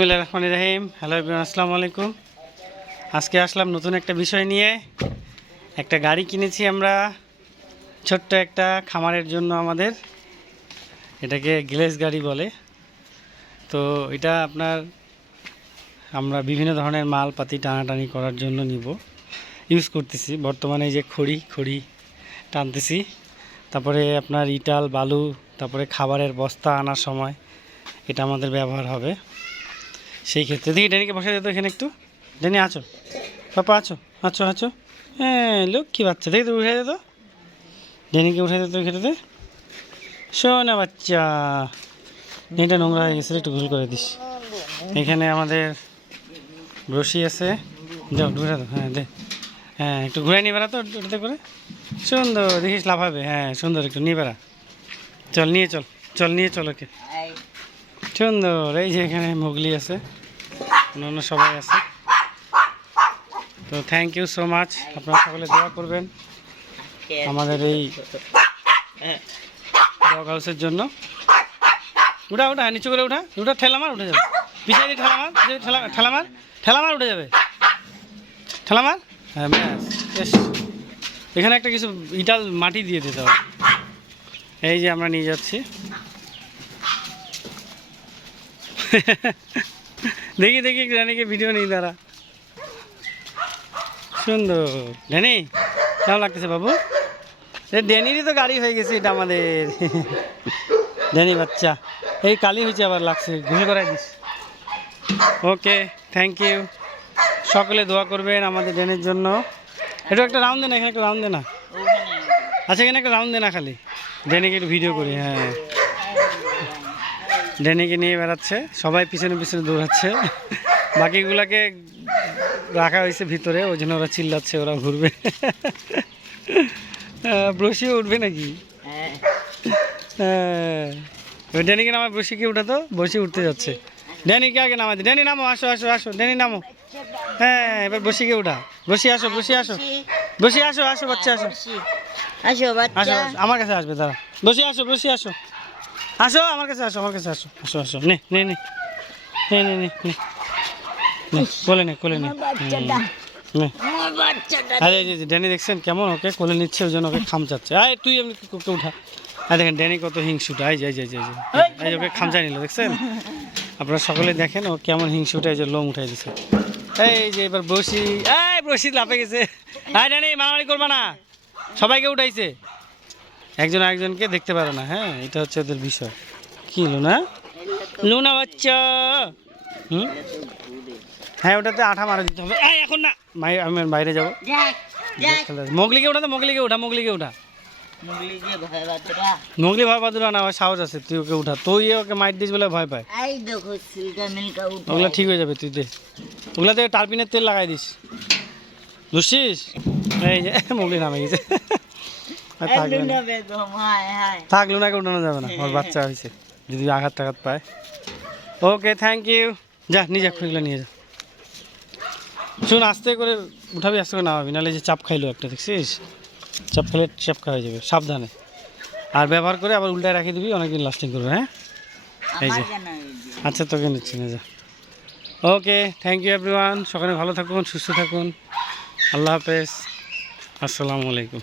বিসমুল্লাহ রহমান রাহিম। হ্যালো আসসালামু আলাইকুম। আজকে আসলাম নতুন একটা বিষয় নিয়ে। একটা গাড়ি কিনেছি আমরা, ছোট্ট একটা খামারের জন্য আমাদের। এটাকে গ্লেস গাড়ি বলে। তো এটা আপনার আমরা বিভিন্ন ধরনের মালপাতি টানাটানি করার জন্য নিব। ইউজ করতেছি। বর্তমানে যে খড়ি খড়ি টানতেছি। তারপরে আপনার ইটাল, বালু, তারপরে খাবারের বস্তা আনার সময় এটা আমাদের ব্যবহার হবে। সেই ক্ষেত্রে। দেখি ড্যানিকে বসে যেত এখানে একটু। ড্যানি আছো? পাপা আছো? আছো আছো? হ্যাঁ লক্ষ্মী বাচ্চা। দেখি তো উঠে যেত ড্যানিকে উঠে যেত এখানেতে শোনা বাচ্চা। এটা নোংরা হয়ে গেছে একটু ভুল করে দিস। এখানে আমাদের ব্রশি আছে। যাও ঘুরে দাও হ্যাঁ দে। হ্যাঁ একটু ঘুরে নিয়ে বেড়া তো ওটাতে করে। সুন্দর দেখিস লাফাবে হ্যাঁ সুন্দর একটু নিয়ে বেড়া। চল নিয়ে চল। চল নিয়ে চল ওকে। সুন্দর এই যে এখানে মুগলি আছে। অন্যান্য সবাই আছে। তো থ্যাংক ইউ সো মাচ আপনারা সকলে দোয়া করবেন আমাদের এই ডগ হাউসের জন্য। উঠা উঠা, নিচু করে উঠা। উঠা ঠেলা মার, উঠে যাবে। দিয়ে ঠেলা মার ঠেলা ঠেলা মার ঠেলা মার, উঠে যাবে। ঠেলা মার? হ্যাঁ ব্যাস এখানে একটা কিছু ইটাল মাটি দিয়ে দিতে হবে। এই যে আমরা নিয়ে যাচ্ছি। দেখি দেখি, রানীকে ভিডিও নিই দাঁড়া। সুন্দর। ড্যানি কেমন লাগতেছে বাবু? ড্যানিরই তো গাড়ি হয়ে গেছে এটা আমাদের। ড্যানি বাচ্চা, এই কালি হয়েছে আবার লাগছে ঘুরে করাই দিস। ওকে থ্যাংক ইউ সকলে দোয়া করবেন আমাদের ড্যানের জন্য। একটু একটা রাউন্ড দে না, এখানে একটা রাউন্ড দে না। আচ্ছা এখানে একটা রাউন্ড দে না খালি। ড্যানিকে একটু ভিডিও করি হ্যাঁ। ড্যানিকে নিয়ে বেড়াচ্ছে। সবাই পিছনে পিছনে দৌড়াচ্ছে। বাকিগুলাকে রাখা হয়েছে ভিতরে ওই জন্য ওরা চিল্লাচ্ছে ওরা ঘুরবে। ব্রশিও উঠবে নাকি? হ্যাঁ। ড্যানিকে নামা ব্রশিকে উঠাতো? বসে উঠতে যাচ্ছে। ড্যানিকে আগে নামাতে ড্যানি নামো আসো আসো আসো ড্যানি নামো। হ্যাঁ এবার বসিকে উঠা? বসি আসো বসি আসো। বসি আসো আসো বাচ্চা আসো। আসো আসো আসো, আমার কাছে আসবে দাঁড়া। বসে আসো বসে আসো। আসো আমার কাছে আসো আমার কাছে আসো। আসো আসো। নে নে নে। নে নে নে নে। কোলে নে কোলে নে। আরে ড্যানি দেখছেন কেমন ওকে? কোলে নিচ্ছে ওই জন্য ওকে খামচাচ্ছে। আয় তুই এমনি কুকুরকে উঠা। আর দেখেন ড্যানি কত হিংসুটা। আই যাই যাই যাই যাই। ওকে খামচা নিল দেখছেন? আপনারা সকলে দেখেন ও কেমন হিংসুটা এই যে লোম উঠাই দিছে। এই যে এবার বসি। এই বসি লাফে গেছে। আয় ড্যানি মামারি করবা না। সবাইকে উঠাইছে। একজন আরেকজনকে দেখতে পারে না হ্যাঁ? এটা হচ্ছে ওদের বিষয়। কি লুনা? লুনা বাচ্চা! হুম? হ্যাঁ ওটাতে আঠা মারা দিতে হবে। এখন না! আমি বাইরে যাব। মোগলিকে ওঠা তো মোগলিকে ওঠা মোগলিকে ওঠা। মুগলি ভয় পাদুরা না আমার সাহস আছে তুই ওকে উঠা। তুই ওকে মাইট দিস বলে ভয় পায়। ওগুলো ঠিক হয়ে যাবে তুই দে। ওগুলা থেকে টারপিনের তেল লাগাই দিস। বুঝছিস এই যে মোগলি নামে গেছে। থাকবে না। উঠানো যাবে না। ওর বাচ্চা হয়েছে। যদি আঘাত টাঘাত পায়। ওকে থ্যাংক ইউ যা যা খুঁজলে নিয়ে যা। শোন আস্তে করে উঠাবি আস্তে করে নামাবি নাহলে যে চাপ খাইলো একটা দেখছিস? চাপ খাইলে চাপ খাওয়া হয়ে যাবে সাবধানে। আর ব্যবহার করে আবার উল্টায় রাখি দিবি অনেকদিন লাস্টিং করবে হ্যাঁ? এই যে। এই যে। আচ্ছা তোকে নিচ্ছি না যা। ওকে থ্যাংক ইউ এভরিওয়ান সকালে ভালো থাকুন সুস্থ থাকুন। আল্লাহ হাফেজ। আসসালামু আলাইকুম।